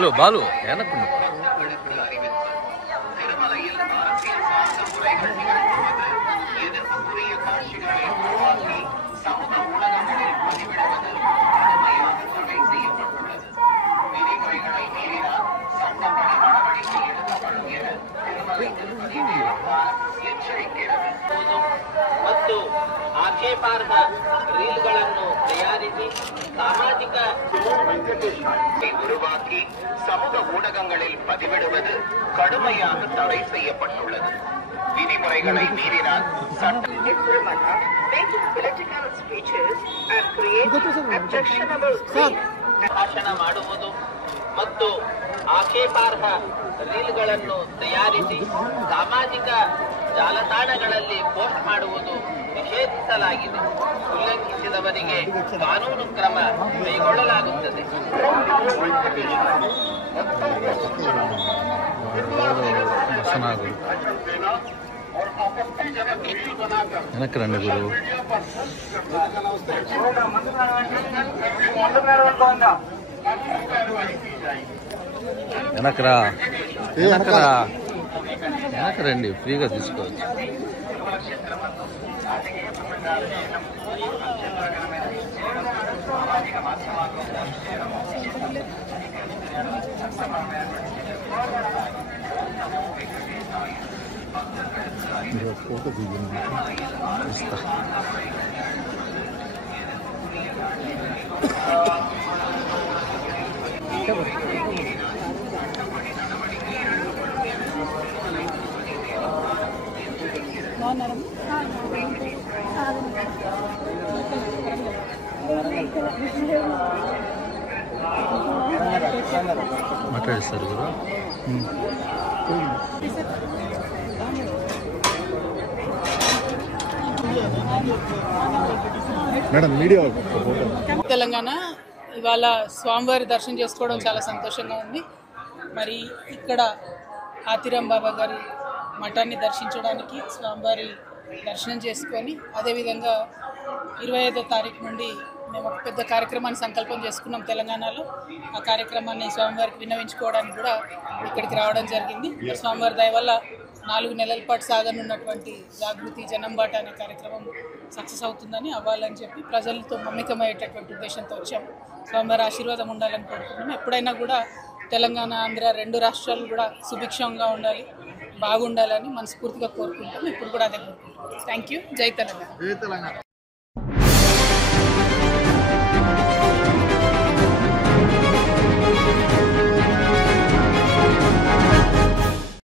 బాలు బాలు వెనక్కు ಮತ್ತು ಆಕ್ಷೇಪಾರ್ಹ ರೀಲ್ಗಳನ್ನು ತಯಾರಿಸಿ ಸಾಮಾಜಿಕ உருவாக்கி சமூக ஊடகங்களில் பதிவிடுவது கடுமையாக தடை செய்யப்பட்டுள்ளது. விதிமுறைகளை மீறினால் ಭಾಷಣ ಮಾಡುವುದು ಮತ್ತು ಆಕ್ಷೇಪಾರ್ಹ ರೀಲ್ಗಳನ್ನು ತಯಾರಿಸಿ ಸಾಮಾಜಿಕ ಜಾಲತಾಣಗಳಲ್ಲಿ ಪೋಸ್ಟ್ ಮಾಡುವುದು ನಿಷೇಧಿಸಲಾಗಿದೆ. ಉಲ್ಲಂಘಿಸಿದವರಿಗೆ ಕಾನೂನು ಕ್ರಮ ಕೈಗೊಳ್ಳಲಾಗುತ್ತದೆ. వెనక్కి రండి గురు. వెనకరా వెనకరా వెనక రండి, ఫ్రీగా తీసుకోవచ్చు. ఫోటో ఇస్తా. మాట్లాడిస్తారు కదా. మేడం మీడియా తెలంగాణ ఇవాళ స్వామివారి దర్శనం చేసుకోవడం చాలా సంతోషంగా ఉంది. మరి ఇక్కడ ఆతిరాం బాబా గారి మఠాన్ని దర్శించడానికి స్వామివారి దర్శనం చేసుకొని అదేవిధంగా 25వ తారీఖు నుండి మేము ఒక పెద్ద కార్యక్రమాన్ని సంకల్పం చేసుకున్నాం తెలంగాణలో. ఆ కార్యక్రమాన్ని స్వామివారికి విన్నవించుకోవడానికి కూడా ఇక్కడికి రావడం జరిగింది. స్వామివారి దయ వల్ల 4 నెలల పాటు సాగనున్నటువంటి జాగృతి జనంబాట అనే కార్యక్రమం సక్సెస్ అవుతుందని, అవ్వాలని చెప్పి ప్రజలతో మమేకమయ్యేటటువంటి ఉద్దేశంతో వచ్చాము. స్వామివారి ఆశీర్వాదం ఉండాలని కోరుకుంటున్నాం. ఎప్పుడైనా కూడా తెలంగాణ ఆంధ్ర 2 రాష్ట్రాలు కూడా సుభిక్షంగా ఉండాలి, బాగుండాలని మనస్ఫూర్తిగా కోరుకుంటాం. ఇప్పుడు కూడా అదే కోరుకుంటున్నాం. Thank you. జై తెలంగాణ.